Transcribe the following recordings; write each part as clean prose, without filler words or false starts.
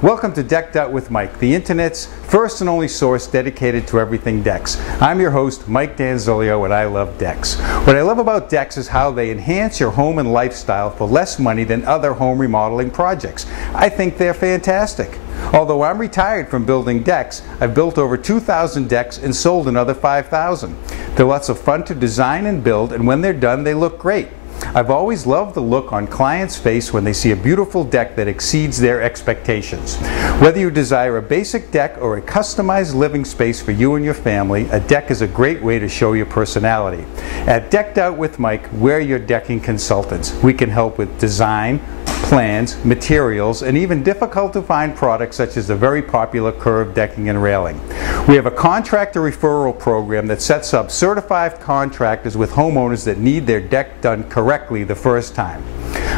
Welcome to Decked Out with Mike, the internet's first and only source dedicated to everything decks. I'm your host, Mike Danzolio, and I love decks. What I love about decks is how they enhance your home and lifestyle for less money than other home remodeling projects. I think they're fantastic. Although I'm retired from building decks, I've built over 2,000 decks and sold another 5,000. They're lots of fun to design and build, and when they're done, they look great. I've always loved the look on clients' face when they see a beautiful deck that exceeds their expectations. Whether you desire a basic deck or a customized living space for you and your family, a deck is a great way to show your personality. At Decked Out with Mike, we're your decking consultants. We can help with design, plans, materials, and even difficult to find products such as the very popular curved decking and railing. We have a contractor referral program that sets up certified contractors with homeowners that need their deck done correctly the first time.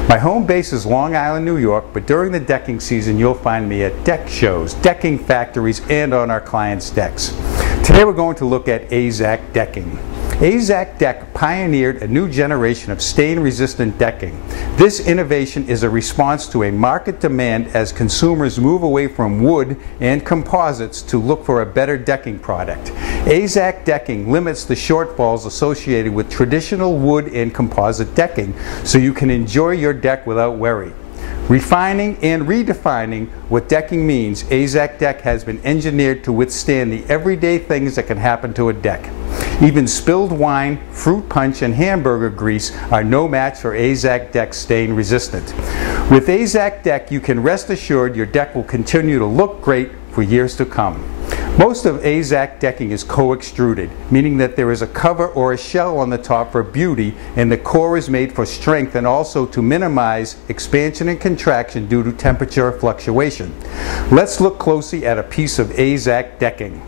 My home base is Long Island, New York, but during the decking season you'll find me at deck shows, decking factories, and on our clients' decks. Today we're going to look at Azek Decking. Azek Deck pioneered a new generation of stain-resistant decking. This innovation is a response to a market demand as consumers move away from wood and composites to look for a better decking product. Azek Decking limits the shortfalls associated with traditional wood and composite decking, so you can enjoy your deck without worry. Refining and redefining what decking means, Azek Deck has been engineered to withstand the everyday things that can happen to a deck. Even spilled wine, fruit punch, and hamburger grease are no match for Azek Deck stain resistant. With Azek Deck, you can rest assured your deck will continue to look great for years to come. Most of Azek decking is co-extruded, meaning that there is a cover or a shell on the top for beauty, and the core is made for strength and also to minimize expansion and contraction due to temperature fluctuation. Let's look closely at a piece of Azek decking.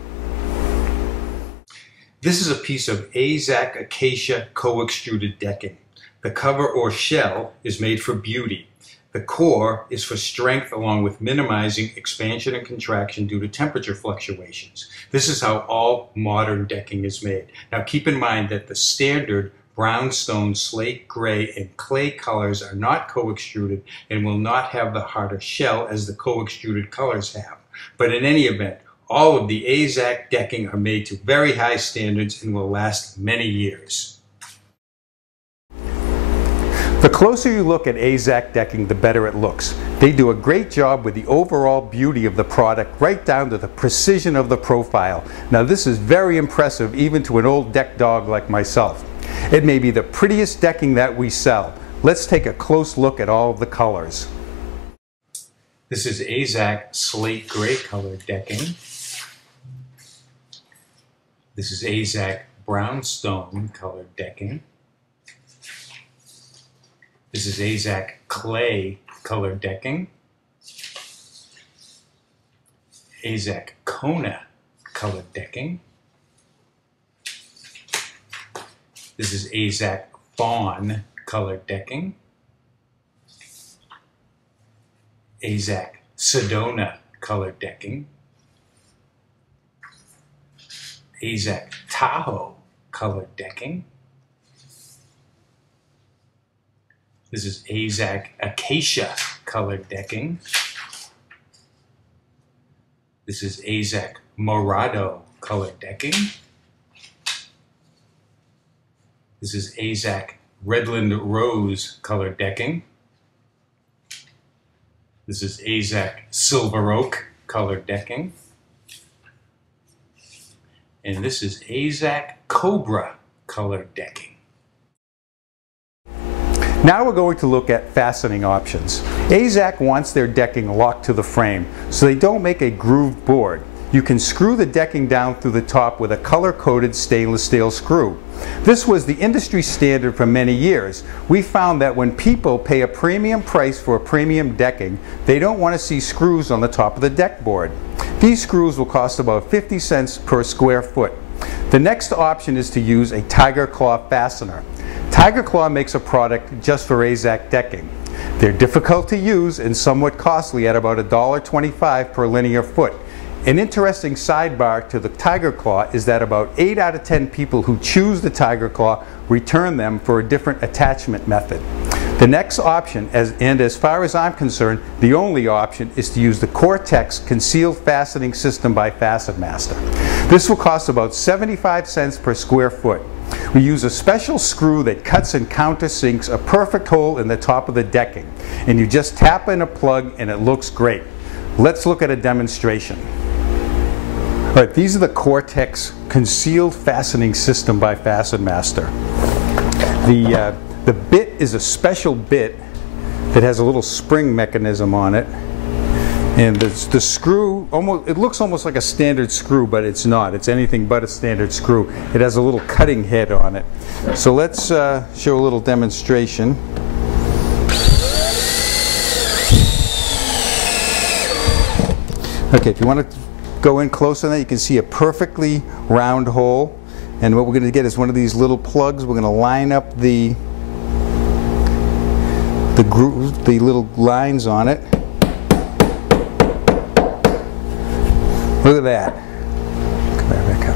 This is a piece of Azek Acacia co-extruded decking. The cover or shell is made for beauty. The core is for strength along with minimizing expansion and contraction due to temperature fluctuations. This is how all modern decking is made. Now keep in mind that the standard brownstone, slate, gray, and clay colors are not co-extruded and will not have the harder shell as the co-extruded colors have. But in any event, all of the Azek decking are made to very high standards and will last many years. The closer you look at Azek decking, the better it looks. They do a great job with the overall beauty of the product, right down to the precision of the profile. Now this is very impressive even to an old deck dog like myself. It may be the prettiest decking that we sell. Let's take a close look at all of the colors. This is Azek slate gray colored decking. This is Azek brownstone colored decking. This is Azek clay colored decking. Azek Kona colored decking. This is Azek Fawn colored decking. Azek Sedona colored decking. Azek Tahoe colored decking. This is Azek Acacia colored decking. This is Azek Morado colored decking. This is Azek Redland rose colored decking. This is Azek silver oak colored decking. And this is Azek Cobre colored decking. Now we're going to look at fastening options. Azek wants their decking locked to the frame, so they don't make a grooved board. You can screw the decking down through the top with a color-coded stainless steel screw. This was the industry standard for many years. We found that when people pay a premium price for a premium decking, they don't want to see screws on the top of the deck board. These screws will cost about 50 cents per square foot. The next option is to use a Tiger Claw fastener. Tiger Claw makes a product just for Azek decking. They're difficult to use and somewhat costly at about $1.25 per linear foot. An interesting sidebar to the Tiger Claw is that about 8 out of 10 people who choose the Tiger Claw return them for a different attachment method. The next option, and as far as I'm concerned, the only option, is to use the Cortex Concealed Fastening System by Fasten Master. This will cost about 75 cents per square foot. We use a special screw that cuts and countersinks a perfect hole in the top of the decking, and you just tap in a plug and it looks great. Let's look at a demonstration. All right, these are the Cortex Concealed Fastening System by Fasten Master. The bit is a special bit that has a little spring mechanism on it, and the screw, it looks almost like a standard screw, but it's not. It's anything but a standard screw. It has a little cutting head on it. So let's show a little demonstration. Okay, if you want to go in closer than that, you can see a perfectly round hole. And what we're going to get is one of these little plugs. We're going to line up the little lines on it. Look at that. Come back up.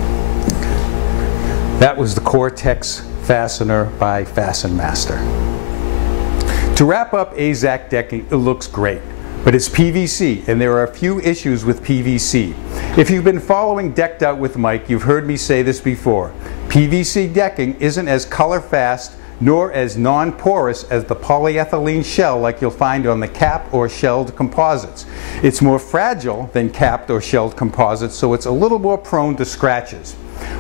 That was the Cortex fastener by Fasten Master. To wrap up Azek Decking, it looks great, but it's PVC, and there are a few issues with PVC. If you've been following Decked Out with Mike, you've heard me say this before. PVC decking isn't as color fast nor as non-porous as the polyethylene shell like you'll find on the capped or shelled composites. It's more fragile than capped or shelled composites, so it's a little more prone to scratches.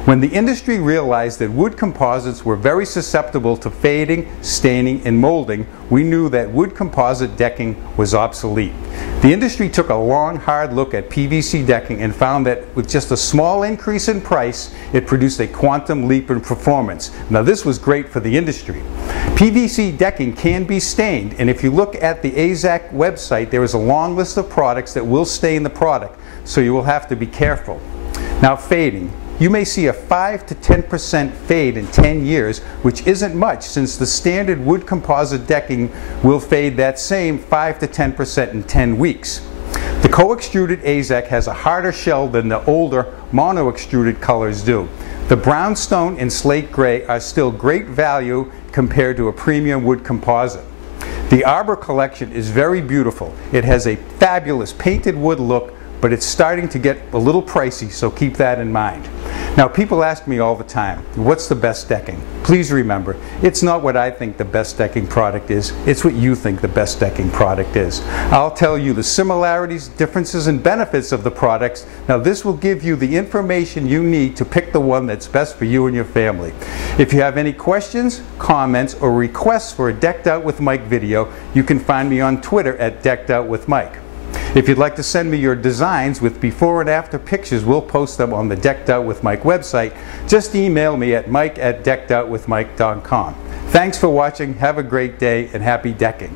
When the industry realized that wood composites were very susceptible to fading, staining, and molding, we knew that wood composite decking was obsolete. The industry took a long, hard look at PVC decking and found that with just a small increase in price, it produced a quantum leap in performance. Now this was great for the industry. PVC decking can be stained, and if you look at the Azek website, there is a long list of products that will stain the product, so you will have to be careful. Now, fading. You may see a 5 to 10% fade in 10 years, which isn't much since the standard wood composite decking will fade that same 5 to 10% in 10 weeks. The co-extruded Azek has a harder shell than the older mono-extruded colors do. The Brownstone and Slate Gray are still great value compared to a premium wood composite. The Arbor collection is very beautiful. It has a fabulous painted wood look, but it's starting to get a little pricey, so keep that in mind. Now, people ask me all the time, what's the best decking? Please remember, it's not what I think the best decking product is, it's what you think the best decking product is. I'll tell you the similarities, differences, and benefits of the products. Now, this will give you the information you need to pick the one that's best for you and your family. If you have any questions, comments, or requests for a Decked Out with Mike video, you can find me on Twitter at Decked Out with Mike. If you'd like to send me your designs with before and after pictures, we'll post them on the Decked Out with Mike website. Just email me at mike@deckedoutwithmike.com. Thanks for watching, have a great day, and happy decking.